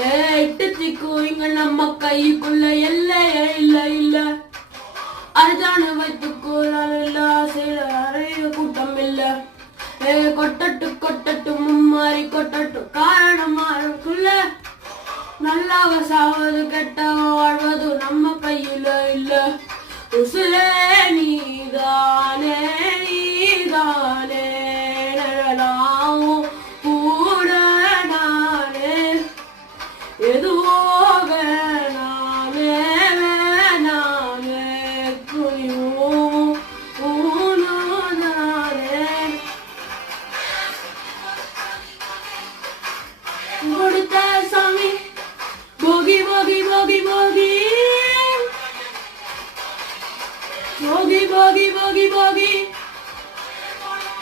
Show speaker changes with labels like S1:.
S1: ஏட்டுத்திக்கும் இங்க நம்ம கைக்குள்ள எல்லையே இல்ல. இல்ல அர்ஜான வைத்துக்கோ சில அறைய கூட்டம் இல்ல. ஏ கொட்டட்டு கொட்டட்டு மும்மாறி கொட்டட்டு காரணமா இருக்குல்ல நல்லாவ சாவது கெட்டவ வாழ்வது நம்ம கையில இல்ல. உசுலே நீதானே நீதான். boogie, boogie, boogie, boogie.